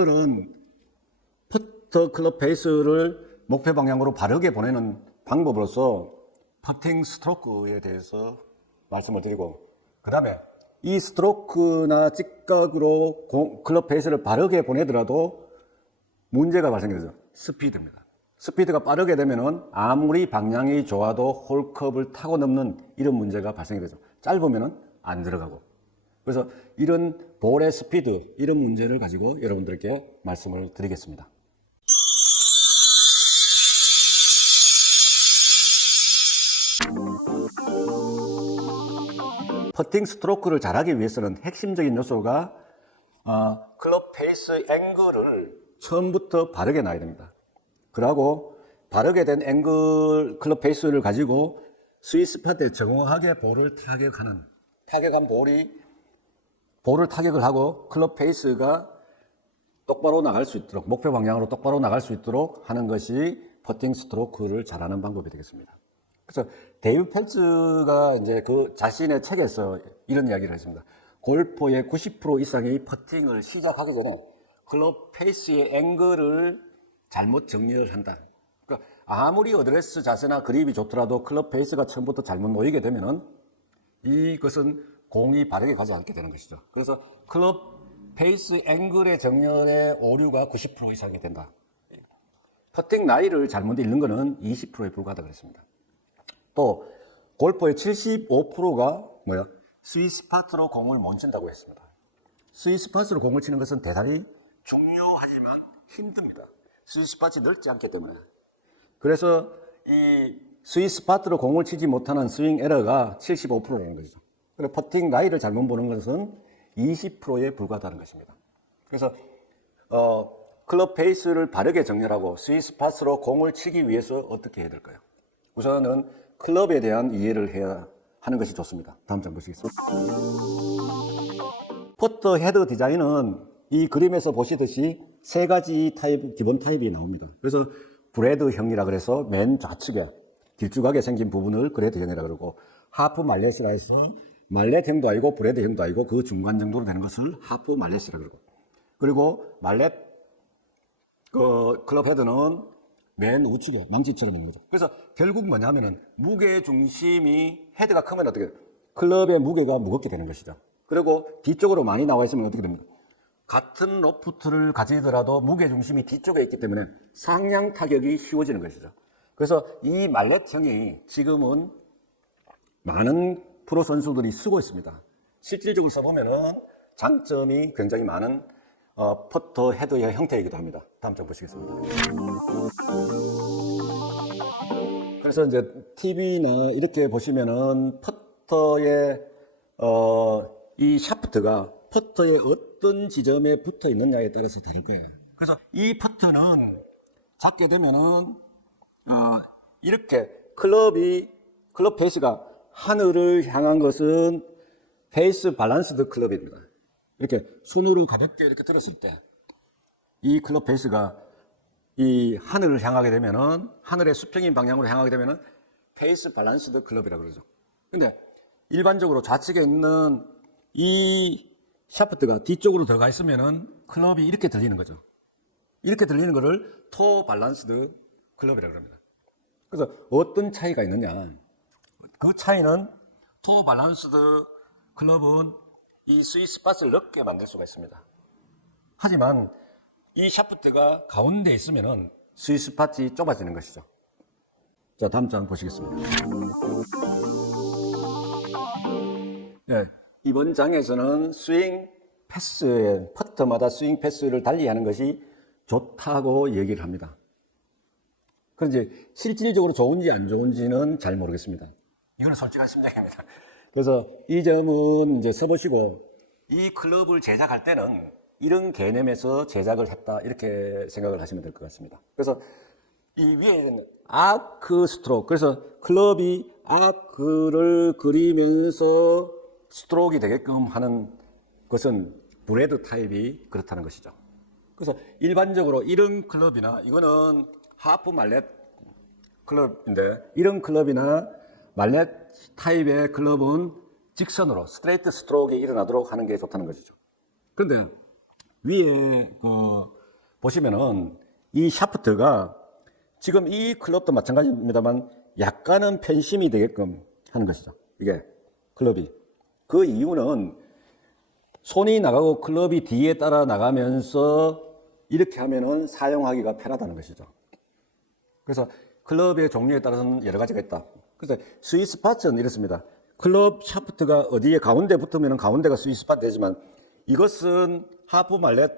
오늘은 퍼터 클럽 페이스를 목표 방향으로 바르게 보내는 방법으로서 퍼팅 스트로크에 대해서 말씀을 드리고, 그 다음에 이 스트로크나 직각으로 클럽 페이스를 바르게 보내더라도 문제가 발생되죠. 스피드입니다. 스피드가 빠르게 되면은 아무리 방향이 좋아도 홀컵을 타고 넘는 이런 문제가 발생이 되죠. 짧으면은 안 들어가고. 그래서 이런 볼의 스피드, 이런 문제를 가지고 여러분들께 말씀을 드리겠습니다. 퍼팅 스트로크를 잘하기 위해서는 핵심적인 요소가 클럽 페이스 앵글을 처음부터 바르게 놔야 됩니다. 그러고 바르게 된 앵글 클럽 페이스를 가지고 스윗 스팟에 정확하게 볼을 타격한 볼을 타격을 하고 클럽 페이스가 똑바로 나갈 수 있도록, 목표 방향으로 똑바로 나갈 수 있도록 하는 것이 퍼팅 스트로크를 잘하는 방법이 되겠습니다. 그래서 데이브 펠츠가 이제 그 자신의 책에서 이런 이야기를 했습니다. 골퍼의 90% 이상의 퍼팅을 시작하기 전에 클럽 페이스의 앵글을 잘못 정리를 한다. 그러니까 아무리 어드레스 자세나 그립이 좋더라도 클럽 페이스가 처음부터 잘못 놓이게 되면은 이것은 공이 바르게 가지 않게 되는 것이죠. 그래서 클럽 페이스 앵글의 정렬의 오류가 90% 이상이 된다. 퍼팅 나이를 잘못 읽는 것은 20%에 불과하다고 그랬습니다. 또 골퍼의 75%가 스윗 스팟으로 공을 못 친다고 했습니다. 스윗 스팟으로 공을 치는 것은 대단히 중요하지만 힘듭니다. 스윗 스팟이 넓지 않기 때문에. 그래서 이 스윗 스팟으로 공을 치지 못하는 스윙 에러가 75%라는 것이죠. 그리고 퍼팅 나이를 잘못 보는 것은 20%에 불과하다는 것입니다. 그래서 클럽 페이스를 바르게 정렬하고 스윗 스팟으로 공을 치기 위해서 어떻게 해야 될까요? 우선은 클럽에 대한 이해를 해야 하는 것이 좋습니다. 다음 장 보시겠습니다. 퍼터 헤드 디자인은 이 그림에서 보시듯이 세 가지 기본 타입이 나옵니다. 그래서 브레드형이라 그래서 맨 좌측에 길쭉하게 생긴 부분을 브레드형이라 그러고, 하프 말렛이라 해서 말렛형도 아니고 브레드형도 아니고 그 중간 정도로 되는 것을 하프 말렛이라 그러고, 그리고 말렛 클럽 헤드는 맨 우측에 망치처럼 있는 거죠. 그래서 결국 뭐냐면은 무게 중심이 헤드가 크면 어떻게 돼요? 클럽의 무게가 무겁게 되는 것이죠. 그리고 뒤쪽으로 많이 나와 있으면 어떻게 됩니까? 같은 로프트를 가지더라도 무게 중심이 뒤쪽에 있기 때문에 상향 타격이 쉬워지는 것이죠. 그래서 이 말렛형이 지금은 많은 프로 선수들이 쓰고 있습니다. 실질적으로 써보면은 장점이 굉장히 많은 퍼터 헤드의 형태이기도 합니다. 다음 장 보시겠습니다. 그래서 이제 TV나 이렇게 보시면은 퍼터의 이 샤프트가 퍼터의 어떤 지점에 붙어 있느냐에 따라서 다를 거예요. 그래서 이 퍼터는 잡게 되면은 이렇게 클럽 페이스가 하늘을 향한 것은 페이스 밸런스드 클럽입니다. 이렇게 손으로 가볍게 이렇게 들었을 때 이 클럽 페이스가 이 하늘을 향하게 되면은, 하늘의 수평인 방향으로 향하게 되면은 페이스 밸런스드 클럽이라고 그러죠. 근데 일반적으로 좌측에 있는 이 샤프트가 뒤쪽으로 들어가 있으면은 클럽이 이렇게 들리는 거죠. 이렇게 들리는 거를 토 밸런스드 클럽이라고 합니다. 그래서 어떤 차이가 있느냐? 그 차이는 토 밸런스드 클럽은 이 스윗 스팟을 넓게 만들 수가 있습니다. 하지만 이 샤프트가 가운데 있으면은 스윗 스팟이 좁아지는 것이죠. 자, 다음 장 보시겠습니다. 네, 이번 장에서는 스윙 패스에, 퍼터마다 스윙 패스를 달리하는 것이 좋다고 얘기를 합니다. 그런데 실질적으로 좋은지 안 좋은지는 잘 모르겠습니다. 이건 솔직한 심정입니다. 그래서 이 점은 이제 써보시고, 이 클럽을 제작할 때는 이런 개념에서 제작을 했다, 이렇게 생각을 하시면 될 것 같습니다. 그래서 이 위에는 아크 스트로크, 그래서 클럽이 아크를 그리면서 스트로크가 되게끔 하는 것은 브레드 타입이 그렇다는 것이죠. 그래서 일반적으로 이런 클럽이나, 이거는 하프 말렛 클럽인데, 이런 클럽이나 말렛 타입의 클럽은 직선으로 스트레이트 스트로크가 일어나도록 하는 게 좋다는 것이죠. 그런데 위에 보시면은 이 샤프트가 지금 이 클럽도 마찬가지입니다만 약간은 편심이 되게끔 하는 것이죠. 이게 클럽이. 그 이유는 손이 나가고 클럽이 뒤에 따라 나가면서 이렇게 하면은 사용하기가 편하다는 것이죠. 그래서 클럽의 종류에 따라서는 여러 가지가 있다. 그래서 스위스팟은 이렇습니다. 클럽 샤프트가 어디에 가운데 붙으면 가운데가 스위스팟 되지만 이것은 하프 말렛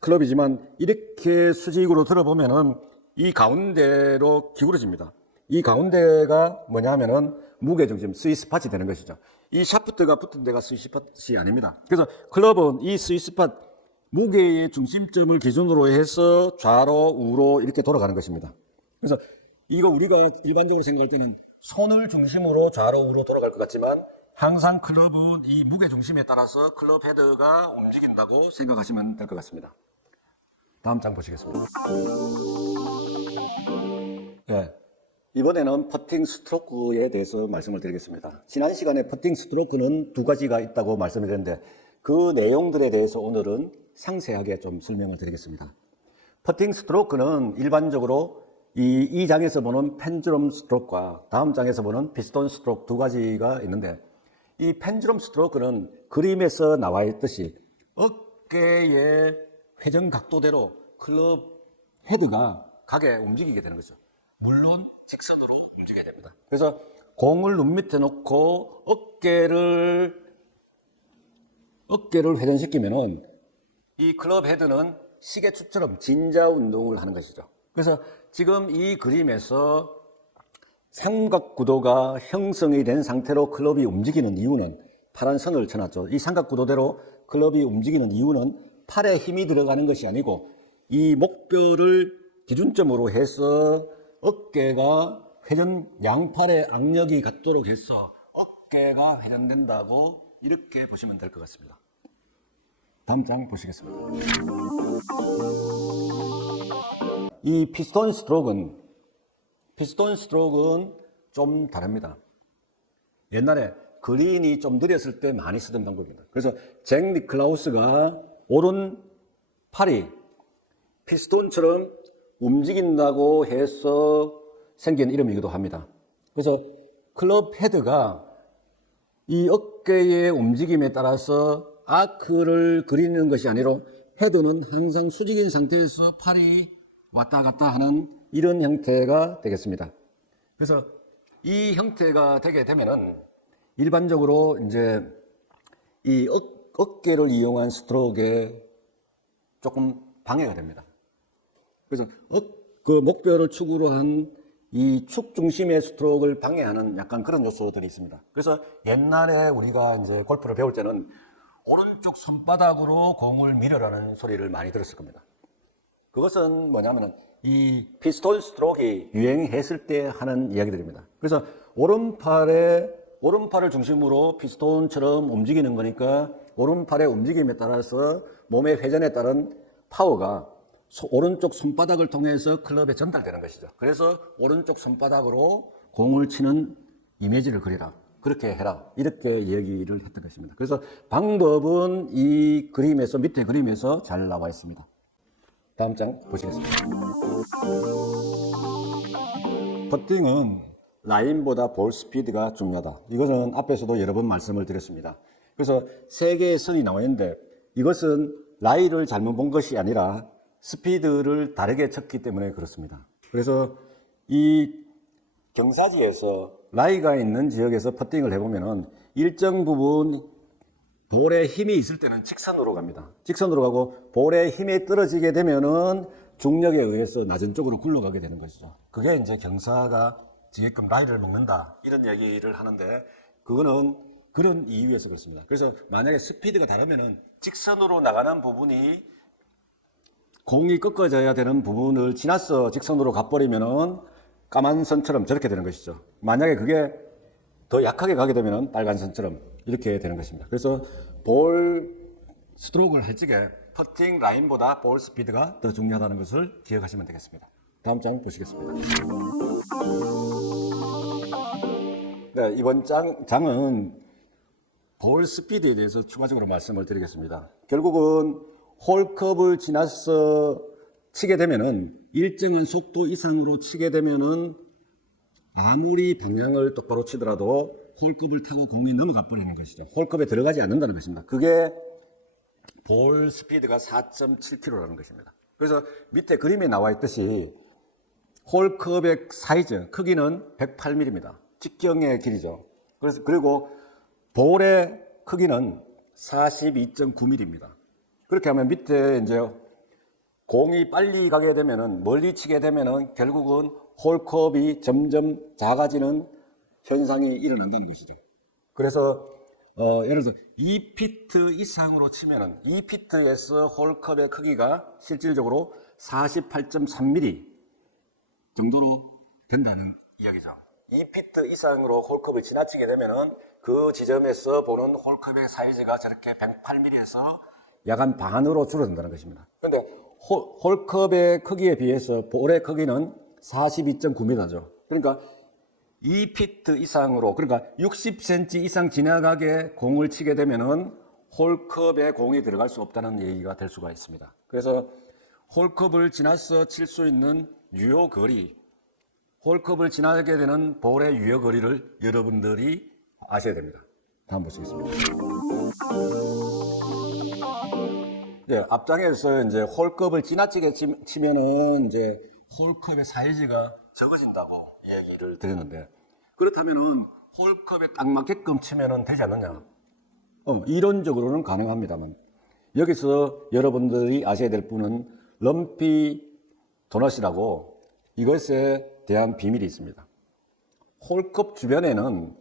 클럽이지만 이렇게 수직으로 들어보면은 이 가운데로 기울어집니다. 이 가운데가 뭐냐면은 무게중심 스위스팟이 되는 것이죠. 이 샤프트가 붙은 데가 스위스팟이 아닙니다. 그래서 클럽은 이 스위스팟 무게의 중심점을 기준으로 해서 좌로 우로 이렇게 돌아가는 것입니다. 그래서 이거 우리가 일반적으로 생각할 때는 손을 중심으로 좌로 우로 돌아갈 것 같지만 항상 클럽은 이 무게 중심에 따라서 클럽 헤드가 움직인다고 생각하시면 될 것 같습니다. 다음 장 보시겠습니다. 네. 이번에는 퍼팅 스트로크에 대해서 말씀을 드리겠습니다. 지난 시간에 퍼팅 스트로크는 두 가지가 있다고 말씀을 드렸는데 그 내용들에 대해서 오늘은 상세하게 좀 설명을 드리겠습니다. 퍼팅 스트로크는 일반적으로 이 장에서 보는 펜듈럼 스트로크와 다음 장에서 보는 피스톤 스트로크 두 가지가 있는데 이 펜듈럼 스트로크는 그림에서 나와 있듯이 어깨의 회전 각도대로 클럽 헤드가 가게 움직이게 되는 거죠. 물론 직선으로 움직여야 됩니다. 그래서 공을 눈 밑에 놓고 어깨를 회전시키면은 이 클럽 헤드는 시계추처럼 진자 운동을 하는 것이죠. 그래서 지금 이 그림에서 삼각구도가 형성이 된 상태로 클럽이 움직이는 이유는 파란 선을 쳐놨죠. 이 삼각구도대로 클럽이 움직이는 이유는 팔에 힘이 들어가는 것이 아니고 이 목뼈를 기준점으로 해서 어깨가 양팔의 악력이 갖도록 해서 어깨가 회전된다고 이렇게 보시면 될 것 같습니다. 다음 장 보시겠습니다. 이 피스톤 스트로크는 좀 다릅니다. 옛날에 그린이 좀 느렸을 때 많이 쓰던 방법입니다. 그래서 잭 니클라우스가 오른팔이 피스톤처럼 움직인다고 해서 생긴 이름이기도 합니다. 그래서 클럽 헤드가 이 어깨의 움직임에 따라서 아크를 그리는 것이 아니라 헤드는 항상 수직인 상태에서 팔이 왔다 갔다 하는 이런 형태가 되겠습니다. 그래서 이 형태가 되게 되면은 일반적으로 이제 이 어깨를 이용한 스트로크에 조금 방해가 됩니다. 그래서 그 목뼈를 축으로 한 이 축 중심의 스트로크를 방해하는 약간 그런 요소들이 있습니다. 그래서 옛날에 우리가 이제 골프를 배울 때는 오른쪽 손바닥으로 공을 밀어라는 소리를 많이 들었을 겁니다. 그것은 뭐냐면은 이 피스톤 스트로크가 유행했을 때 하는 이야기들입니다. 그래서 오른팔을 중심으로 피스톤처럼 움직이는 거니까 오른팔의 움직임에 따라서 몸의 회전에 따른 파워가 오른쪽 손바닥을 통해서 클럽에 전달되는 것이죠. 그래서 오른쪽 손바닥으로 공을 치는 이미지를 그리라. 그렇게 해라. 이렇게 얘기를 했던 것입니다. 그래서 방법은 이 그림에서, 밑에 그림에서 잘 나와 있습니다. 다음 장 보시겠습니다. 퍼팅은 라인보다 볼 스피드가 중요하다. 이것은 앞에서도 여러 번 말씀을 드렸습니다. 그래서 세 개의 선이 나와 있는데 이것은 라이를 잘못 본 것이 아니라 스피드를 다르게 쳤기 때문에 그렇습니다. 그래서 이 경사지에서 라이가 있는 지역에서 퍼팅을 해보면은 일정 부분 볼에 힘이 있을 때는 직선으로 갑니다. 직선으로 가고 볼에 힘이 떨어지게 되면은 중력에 의해서 낮은 쪽으로 굴러가게 되는 것이죠. 그게 이제 경사가 지게끔 라이를 먹는다 이런 얘기를 하는데 그거는 그런 이유에서 그렇습니다. 그래서 만약에 스피드가 다르면은 직선으로 나가는 부분이 공이 꺾어져야 되는 부분을 지나서 직선으로 가버리면은 까만 선처럼 저렇게 되는 것이죠. 만약에 그게 더 약하게 가게 되면은 빨간 선처럼 이렇게 되는 것입니다. 그래서 볼 스트로크를 할 적에 퍼팅 라인보다 볼 스피드가 더 중요하다는 것을 기억하시면 되겠습니다. 다음 장 보시겠습니다. 네, 이번 장은 볼 스피드에 대해서 추가적으로 말씀을 드리겠습니다. 결국은 홀컵을 지나서 치게 되면은 일정한 속도 이상으로 치게 되면은 아무리 방향을 똑바로 치더라도 홀컵을 타고 공이 넘어가 버리는 것이죠. 홀컵에 들어가지 않는다는 것입니다. 그게 볼 스피드가 4.7km라는 것입니다. 그래서 밑에 그림에 나와 있듯이 홀컵의 사이즈, 크기는 108mm입니다. 직경의 길이죠. 그리고 볼의 크기는 42.9mm입니다. 그렇게 하면 밑에 이제 공이 빨리 가게 되면은, 멀리 치게 되면은 결국은 홀컵이 점점 작아지는 현상이 일어난다는 것이죠. 그래서 예를 들어서 2피트 이상으로 치면은 2피트에서 홀컵의 크기가 실질적으로 48.3mm 정도로 된다는 이야기죠. 2피트 이상으로 홀컵을 지나치게 되면은 그 지점에서 보는 홀컵의 사이즈가 저렇게 108mm에서 약 한 반으로 줄어든다는 것입니다. 그런데 홀컵의 크기에 비해서 볼의 크기는 42.9m죠. 그러니까 2피트 이상으로, 그러니까 60cm 이상 지나가게 공을 치게 되면은 홀컵에 공이 들어갈 수 없다는 얘기가 될 수가 있습니다. 그래서 홀컵을 지나서 칠 수 있는 유효 거리, 홀컵을 지나게 되는 볼의 유효 거리를 여러분들이 아셔야 됩니다. 다음 보시겠습니다. 네, 앞장에서 이제 홀컵을 지나치게 치면은 이제 홀컵의 사이즈가 적어진다고 얘기를 드렸는데, 그렇다면은 홀컵에 딱 맞게끔 치면은 되지 않느냐? 이론적으로는 가능합니다만, 여기서 여러분들이 아셔야 될 분은 럼피 도넛이라고 이것에 대한 비밀이 있습니다. 홀컵 주변에는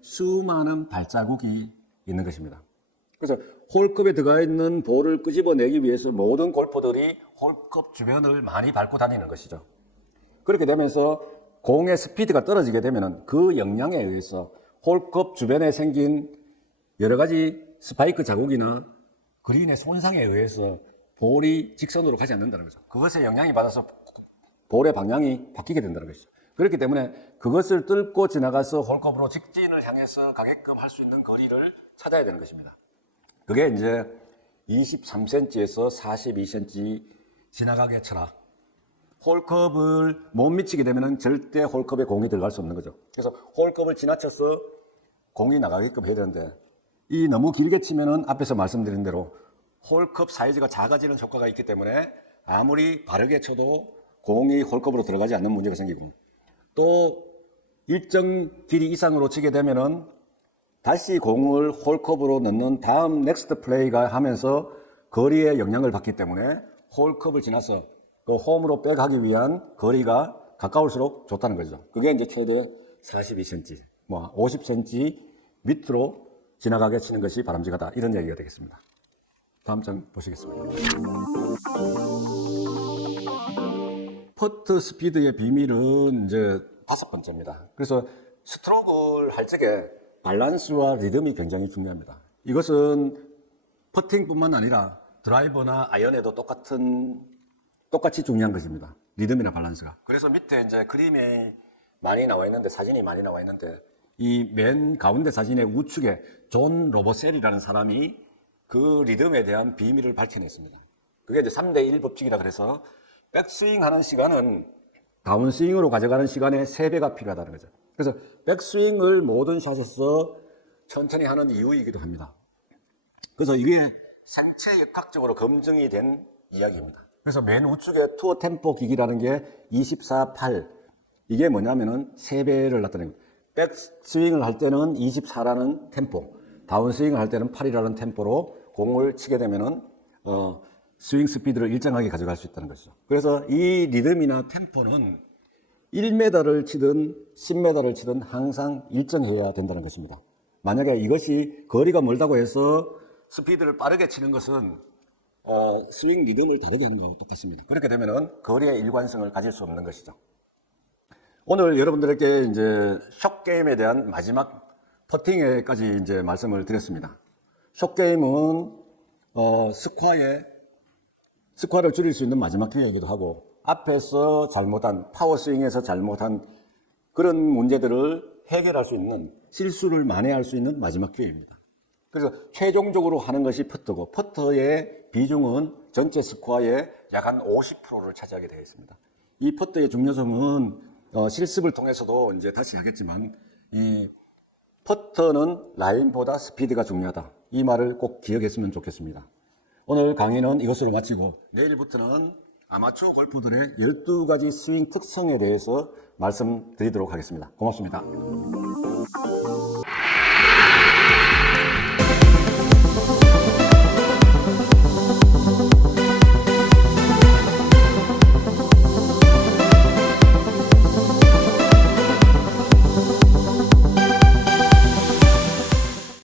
수많은 발자국이 있는 것입니다. 그래서 홀컵에 들어가 있는 볼을 끄집어내기 위해서 모든 골퍼들이 홀컵 주변을 많이 밟고 다니는 것이죠. 그렇게 되면서 공의 스피드가 떨어지게 되면 그 영향에 의해서 홀컵 주변에 생긴 여러 가지 스파이크 자국이나 그린의 손상에 의해서 볼이 직선으로 가지 않는다는 거죠. 그것에 영향이 받아서 볼의 방향이 바뀌게 된다는 것이죠. 그렇기 때문에 그것을 뚫고 지나가서 홀컵으로 직진을 향해서 가게끔 할 수 있는 거리를 찾아야 되는 것입니다. 그게 이제 23cm에서 42cm 지나가게 쳐라. 홀컵을 못 미치게 되면 절대 홀컵에 공이 들어갈 수 없는 거죠. 그래서 홀컵을 지나쳐서 공이 나가게끔 해야 되는데, 이 너무 길게 치면은 앞에서 말씀드린 대로 홀컵 사이즈가 작아지는 효과가 있기 때문에 아무리 바르게 쳐도 공이 홀컵으로 들어가지 않는 문제가 생기고, 또 일정 길이 이상으로 치게 되면은 다시 공을 홀컵으로 넣는 다음 넥스트 플레이가 하면서 거리에 영향을 받기 때문에 홀컵을 지나서 그 홈으로 백하기 위한 거리가 가까울수록 좋다는 거죠. 그게 이제 최대 42cm, 50cm 밑으로 지나가게 치는 것이 바람직하다, 이런 얘기가 되겠습니다. 다음 장 보시겠습니다. 퍼트 스피드의 비밀은 이제 5번째입니다. 그래서 스트로크를 할 적에 밸런스와 리듬이 굉장히 중요합니다. 이것은 퍼팅뿐만 아니라 드라이버나 아이언에도 똑같이 중요한 것입니다. 리듬이나 밸런스가. 그래서 밑에 이제 그림이 많이 나와 있는데, 사진이 많이 나와 있는데, 이 맨 가운데 사진의 우측에 존 로버셀이라는 사람이 그 리듬에 대한 비밀을 밝혀냈습니다. 그게 이제 3대1 법칙이라 그래서 백스윙 하는 시간은 다운스윙으로 가져가는 시간의 3배가 필요하다는 거죠. 그래서 백스윙을 모든 샷에서 천천히 하는 이유이기도 합니다. 그래서 이게 생체역학적으로 검증이 된 이야기입니다. 그래서 맨 우측에 투어 템포 기기라는 게 24.8, 이게 뭐냐면은 3배를 나타내는 거예요. 백스윙을 할 때는 24라는 템포, 다운스윙을 할 때는 8이라는 템포로 공을 치게 되면은 스윙 스피드를 일정하게 가져갈 수 있다는 것이죠. 그래서 이 리듬이나 템포는 1m를 치든 10m를 치든 항상 일정해야 된다는 것입니다. 만약에 이것이 거리가 멀다고 해서 스피드를 빠르게 치는 것은 스윙 리듬을 다르게 하는 것과 똑같습니다. 그렇게 되면은 거리의 일관성을 가질 수 없는 것이죠. 오늘 여러분들에게 이제 숏게임에 대한 마지막 퍼팅에까지 이제 말씀을 드렸습니다. 숏게임은 스코어를 줄일 수 있는 마지막 기회이기도 하고, 앞에서 잘못한, 파워스윙에서 잘못한 그런 문제들을 해결할 수 있는, 실수를 만회할 수 있는 마지막 기회입니다. 그래서 최종적으로 하는 것이 퍼터고, 퍼터의 비중은 전체 스코어의 약 한 50%를 차지하게 되어 있습니다. 이 퍼터의 중요성은 실습을 통해서도 이제 다시 하겠지만, 이 퍼터는 라인보다 스피드가 중요하다. 이 말을 꼭 기억했으면 좋겠습니다. 오늘 강의는 이것으로 마치고 내일부터는 아마추어 골퍼들의 12가지 스윙 특성에 대해서 말씀드리도록 하겠습니다. 고맙습니다.